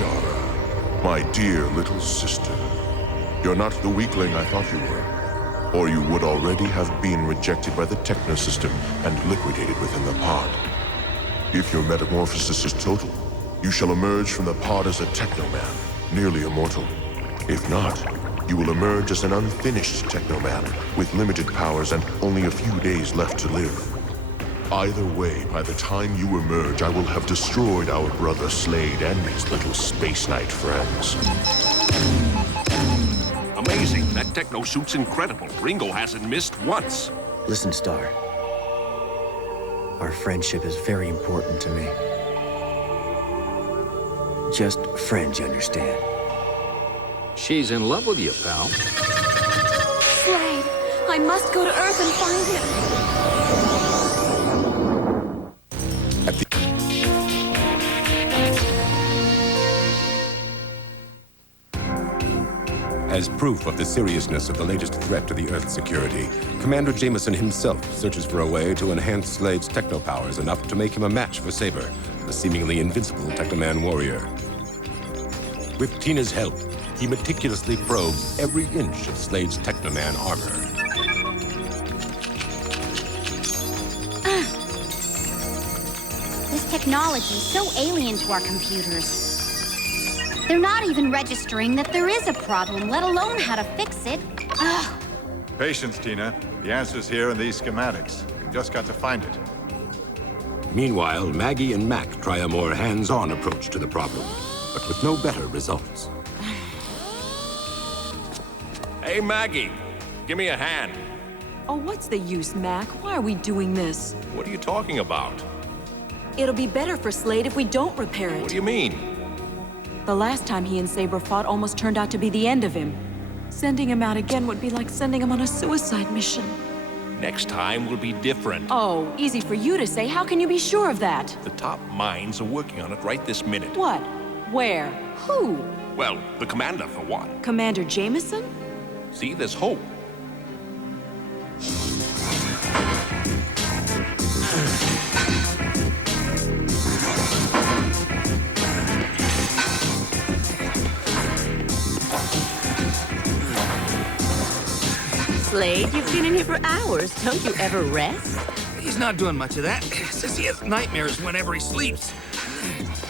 Shara, my dear little sister. You're not the weakling I thought you were, or you would already have been rejected by the Techno system and liquidated within the pod. If your metamorphosis is total, you shall emerge from the pod as a Teknoman, nearly immortal. If not, you will emerge as an unfinished Teknoman with limited powers and only a few days left to live. Either way, by the time you emerge, I will have destroyed our brother Slade and his little Space Knight friends. Amazing. That techno suit's incredible. Ringo hasn't missed once. Listen, Star. Our friendship is very important to me. Just friends, you understand? She's in love with you, pal. Slade, I must go to Earth and find him. As proof of the seriousness of the latest threat to the Earth's security, Commander Jameson himself searches for a way to enhance Slade's techno powers enough to make him a match for Saber, the seemingly invincible Technoman warrior. With Tina's help, he meticulously probes every inch of Slade's Technoman armor. This technology is so alien to our computers. They're not even registering that there is a problem, let alone how to fix it. Ugh. Patience, Tina. The answer's here in these schematics. We've just got to find it. Meanwhile, Maggie and Mac try a more hands-on approach to the problem, but with no better results. Hey, Maggie, give me a hand. Oh, what's the use, Mac? Why are we doing this? What are you talking about? It'll be better for Slade if we don't repair it. What do you mean? The last time he and Saber fought almost turned out to be the end of him. Sending him out again would be like sending him on a suicide mission. Next time will be different. Oh, easy for you to say. How can you be sure of that? The top minds are working on it right this minute. What? Where? Who? Well, the commander, for one. Commander Jameson? See, there's hope. Slade, you've been in here for hours. Don't you ever rest? He's not doing much of that. Says he has nightmares whenever he sleeps.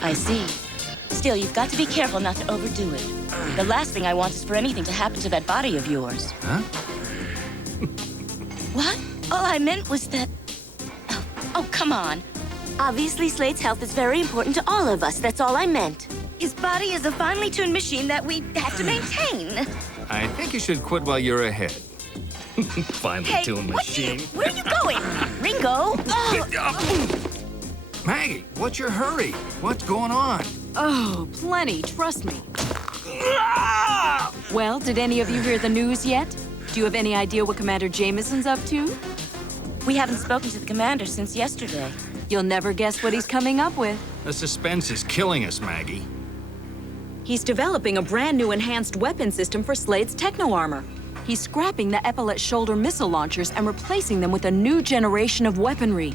I see. Still, you've got to be careful not to overdo it. The last thing I want is for anything to happen to that body of yours. Huh? What? All I meant was that... Oh, come on. Obviously, Slade's health is very important to all of us. That's all I meant. His body is a finely tuned machine that we have to maintain. I think you should quit while you're ahead. Finely tuned machine. Where are you going? Ringo? Maggie, what's your hurry? What's going on? Oh, plenty, trust me. Well, did any of you hear the news yet? Do you have any idea what Commander Jameson's up to? We haven't spoken to the commander since yesterday. You'll never guess what he's coming up with. The suspense is killing us, Maggie. He's developing a brand new enhanced weapon system for Slade's techno armor. He's scrapping the epaulet shoulder missile launchers and replacing them with a new generation of weaponry.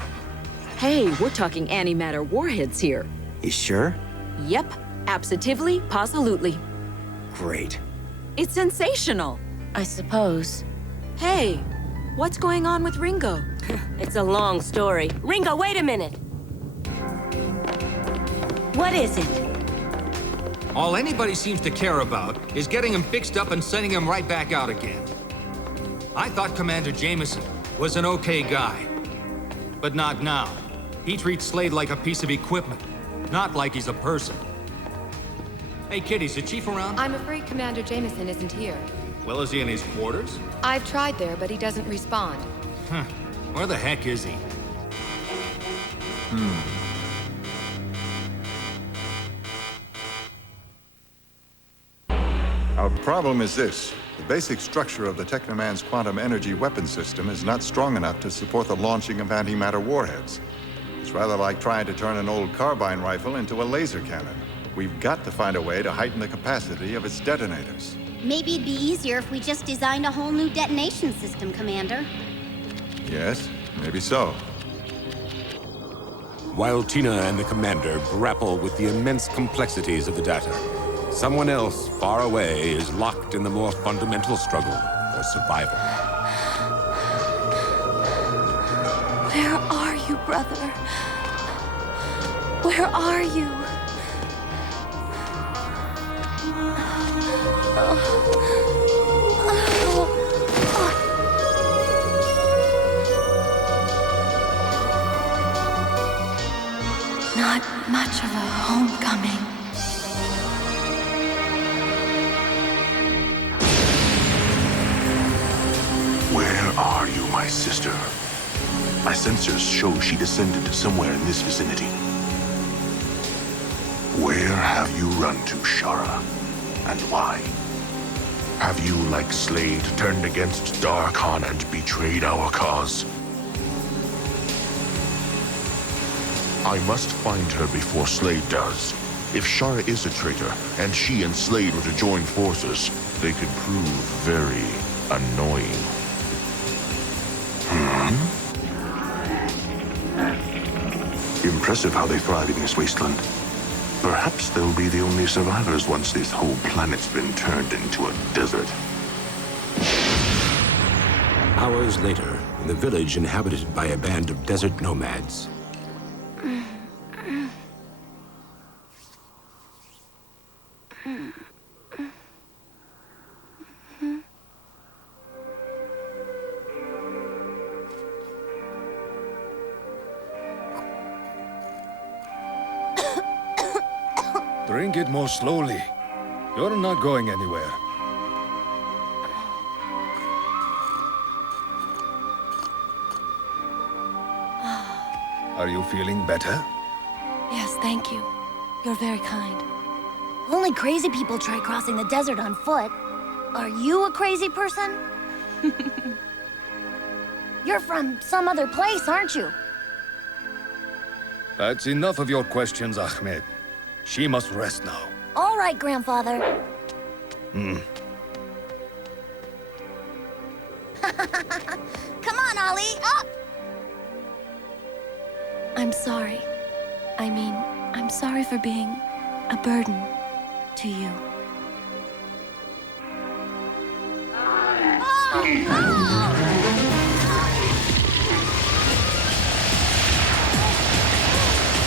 Hey, we're talking antimatter warheads here. You sure? Yep, absolutely, positively. Great. It's sensational. I suppose. Hey, what's going on with Ringo? It's a long story. Ringo, wait a minute. What is it? All anybody seems to care about is getting him fixed up and sending him right back out again. I thought Commander Jameson was an okay guy. But not now. He treats Slade like a piece of equipment, not like he's a person. Hey, kiddies, the chief around? I'm afraid Commander Jameson isn't here. Well, is he in his quarters? I've tried there, but he doesn't respond. Huh. Where the heck is he? Our problem is this. The basic structure of the Technoman's quantum energy weapon system is not strong enough to support the launching of antimatter warheads. It's rather like trying to turn an old carbine rifle into a laser cannon. We've got to find a way to heighten the capacity of its detonators. Maybe it'd be easier if we just designed a whole new detonation system, Commander. Yes, maybe so. while Tina and the Commander grapple with the immense complexities of the data, someone else far away is locked in the more fundamental struggle for survival. Where are you, brother? Where are you? Not much of a homecoming. Where are you, my sister? My sensors show she descended somewhere in this vicinity. Where have you run to, Shara? And why? Have you, like Slade, turned against Darkon and betrayed our cause? I must find her before Slade does. If Shara is a traitor, and she and Slade were to join forces, they could prove very annoying. Impressive how they thrive in this wasteland. Perhaps they'll be the only survivors once this whole planet's been turned into a desert. Hours later, in the village inhabited by a band of desert nomads. Drink it more slowly. You're not going anywhere. Are you feeling better? Yes, thank you. You're very kind. Only crazy people try crossing the desert on foot. Are you a crazy person? You're from some other place, aren't you? That's enough of your questions, Ahmed. She must rest now. All right, Grandfather. Come on, Ollie, up! I'm sorry. I'm sorry for being a burden to you.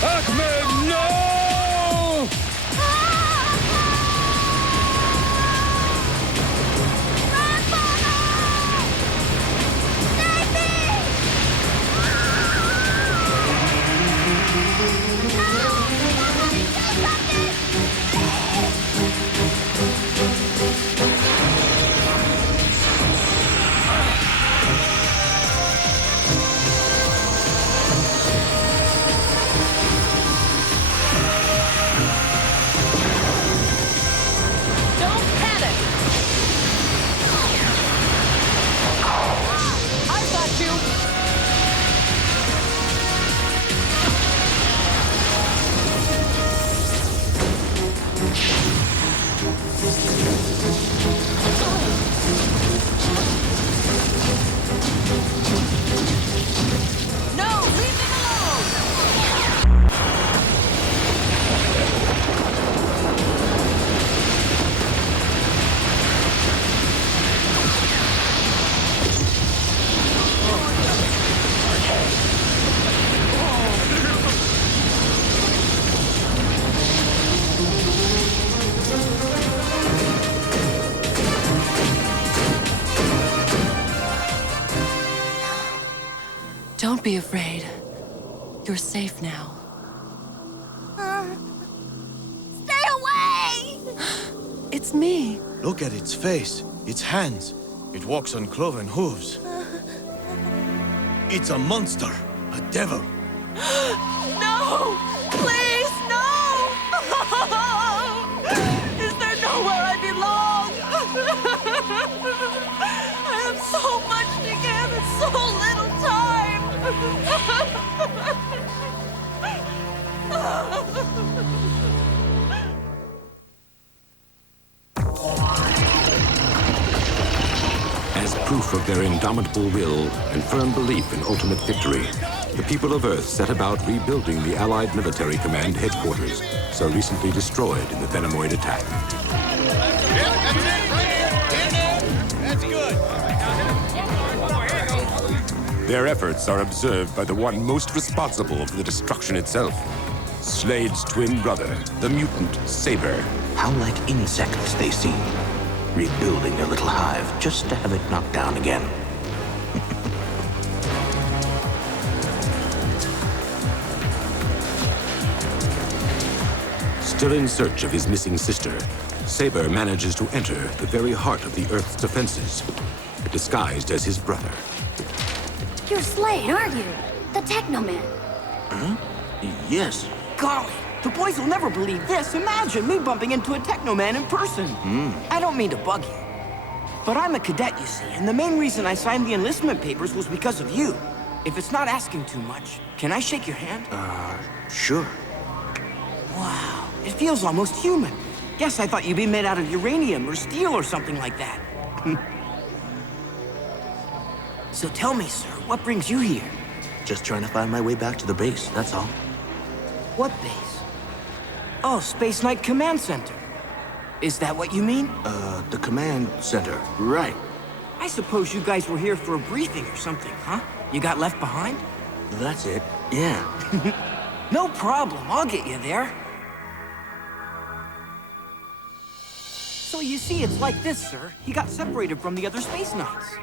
Ahmed, no! Don't be afraid. You're safe now. Stay away! It's me. Look at its face, its hands. It walks on cloven hooves. It's a monster, a devil. No! Please, no! Is there nowhere I belong? I have so much to give and so little time. As proof of their indomitable will and firm belief in ultimate victory, the people of Earth set about rebuilding the Allied Military Command headquarters, so recently destroyed in the Venomoid attack. That's good. Their efforts are observed by the one most responsible for the destruction itself, Slade's twin brother, the mutant Saber. How like insects they seem, rebuilding their little hive just to have it knocked down again. Still in search of his missing sister, Saber manages to enter the very heart of the Earth's defenses, disguised as his brother. You're Slade, aren't you? The Teknoman. Huh? Yes. Golly, the boys will never believe this. Imagine me bumping into a Teknoman in person. I don't mean to bug you, but I'm a cadet, you see, and the main reason I signed the enlistment papers was because of you. If it's not asking too much, can I shake your hand? Sure. Wow, it feels almost human. Guess I thought you'd be made out of uranium or steel or something like that. So tell me, sir, what brings you here? Just trying to find my way back to the base, that's all. What base? Oh, Space Knight Command Center. Is that what you mean? The command center, right. I suppose you guys were here for a briefing or something, huh? You got left behind? That's it, yeah. No problem, I'll get you there. So you see, it's like this, sir. He got separated from the other Space Knights.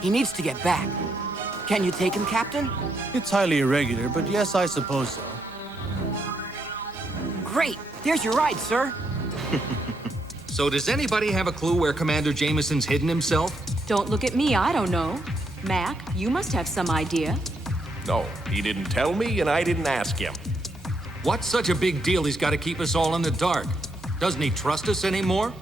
He needs to get back. Can you take him, Captain? It's highly irregular, but yes, I suppose so. Great. There's your ride, sir. So does anybody have a clue where Commander Jameson's hidden himself? Don't look at me, I don't know. Mac, you must have some idea. No, he didn't tell me, and I didn't ask him. What's such a big deal he's got to keep us all in the dark? Doesn't he trust us anymore?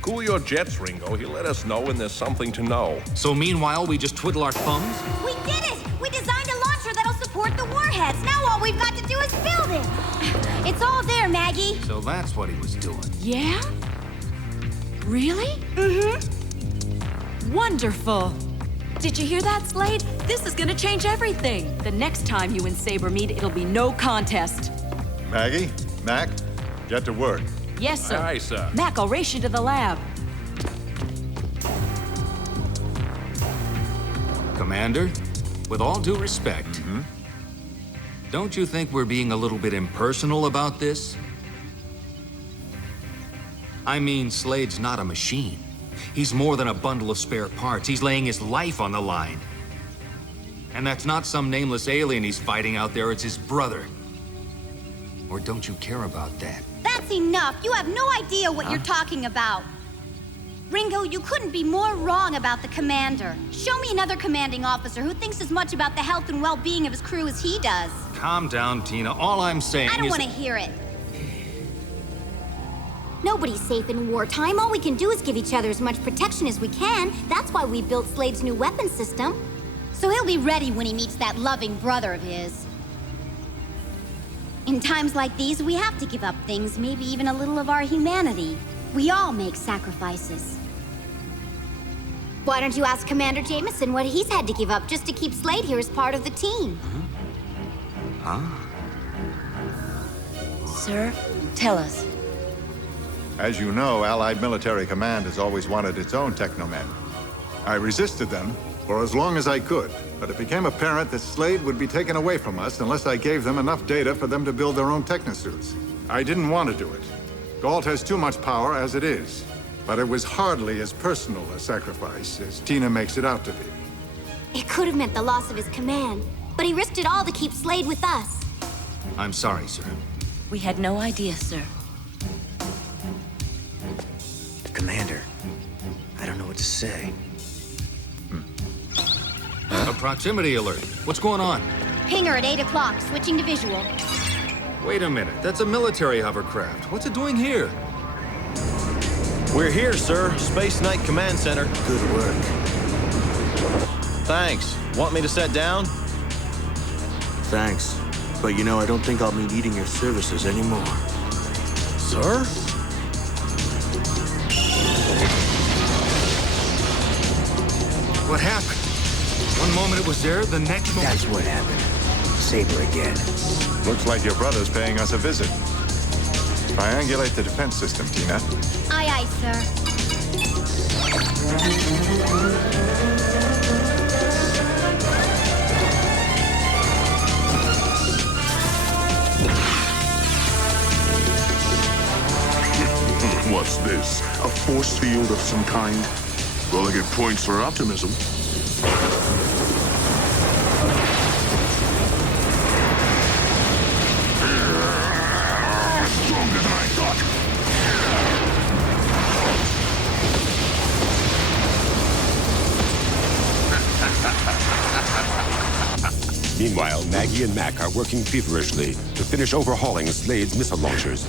Cool your jets, Ringo. He'll let us know when there's something to know. So meanwhile, we just twiddle our thumbs? We did it! We designed a launcher that'll support the warheads. Now all we've got to do is build it. It's all there, Maggie. So that's what he was doing. Yeah? Really? Wonderful. Did you hear that, Slade? This is gonna change everything. The next time you and Saber meet, it'll be no contest. Maggie, Mac, get to work. Yes, sir. Aye, sir. Mac, I'll race you to the lab. Commander, with all due respect, don't you think we're being a little bit impersonal about this? I mean, Slade's not a machine. He's more than a bundle of spare parts. He's laying his life on the line. And that's not some nameless alien he's fighting out there, it's his brother. Or don't you care about that? That's enough. You have no idea what you're talking about. Ringo, you couldn't be more wrong about the commander. Show me another commanding officer who thinks as much about the health and well-being of his crew as he does. Calm down, Tina. All I'm saying is... I don't want to hear it. Nobody's safe in wartime. All we can do is give each other as much protection as we can. That's why we built Slade's new weapon system. So he'll be ready when he meets that loving brother of his. In times like these, we have to give up things, maybe even a little of our humanity. We all make sacrifices. Why don't you ask Commander Jameson what he's had to give up just to keep Slade here as part of the team? Sir, tell us. As you know, Allied Military Command has always wanted its own Teknomen. I resisted them for as long as I could, but it became apparent that Slade would be taken away from us unless I gave them enough data for them to build their own technosuits. I didn't want to do it. Galt has too much power as it is, but it was hardly as personal a sacrifice as Tina makes it out to be. It could have meant the loss of his command, but he risked it all to keep Slade with us. I'm sorry, sir. We had no idea, sir. Commander, I don't know what to say. A proximity alert. What's going on? Pinger at 8 o'clock, switching to visual. Wait a minute. That's a military hovercraft. What's it doing here? We're here, sir. Space Knight Command Center. Good work. Thanks. Want me to set down? Thanks. But you know, I don't think I'll be needing your services anymore. Sir? What happened? One moment it was there, the next moment... That's what happened. Saber again. Looks like your brother's paying us a visit. Triangulate the defense system, Tina. Aye, aye, sir. What's this? A force field of some kind? Well, I get points for optimism. Stronger than I thought. Meanwhile, Maggie and Mac are working feverishly to finish overhauling Slade's missile launchers.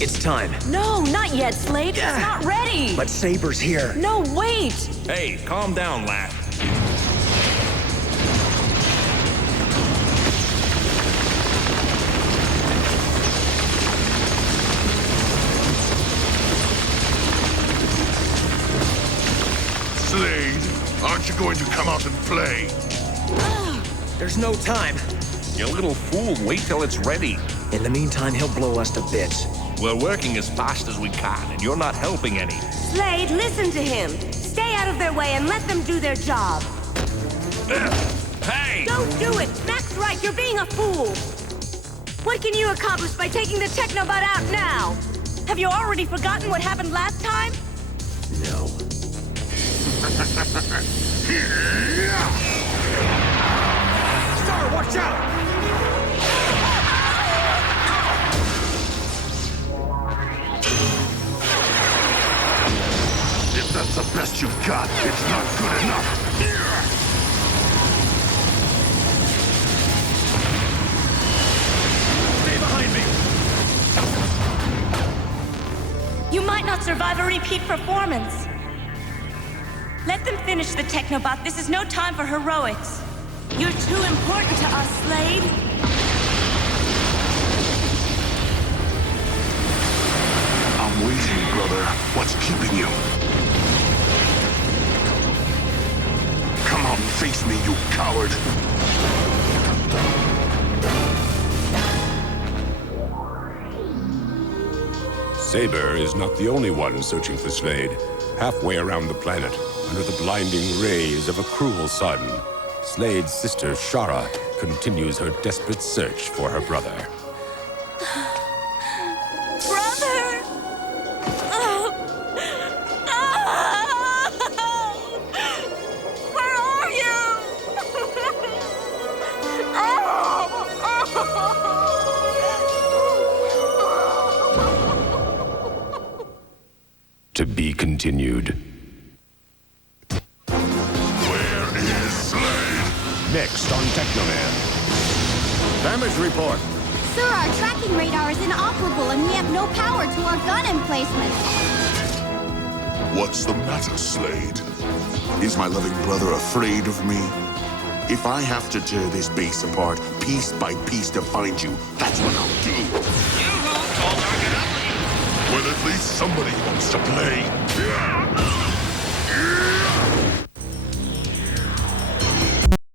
It's time. No, not yet, Slade. It's not ready. But Saber's here. No, wait. Hey, calm down, lad. Slade, aren't you going to come out and play? There's no time. You little fool, wait till it's ready. In the meantime, he'll blow us to bits. We're working as fast as we can, and you're not helping any. Slade, listen to him. Stay out of their way and let them do their job. Hey! Don't do it! Mac's right, you're being a fool! What can you accomplish by taking the Tekno-Bot out now? Have you already forgotten what happened last time? No. Star, watch out! If that's the best you've got, it's not good enough. Stay behind me! You might not survive a repeat performance. Let them finish the Tekno-Bot. This is no time for heroics. You're too important to us, Slade. I'm waiting, brother. What's keeping you? Come out and face me, you coward! Saber is not the only one searching for Slade. Halfway around the planet, under the blinding rays of a cruel sun, Slade's sister, Shara, continues her desperate search for her brother. Brother! Oh. Oh. Where are you? To be continued. Where is Slade? Next on Teknoman. Damage report. Sir, our tracking radar is inoperable and we have no power to our gun emplacement. What's the matter, Slade? Is my loving brother afraid of me? If I have to tear this base apart, piece by piece to find you, that's what I'll do. You won't, tall, dark, and ugly. Well, at least somebody wants to play.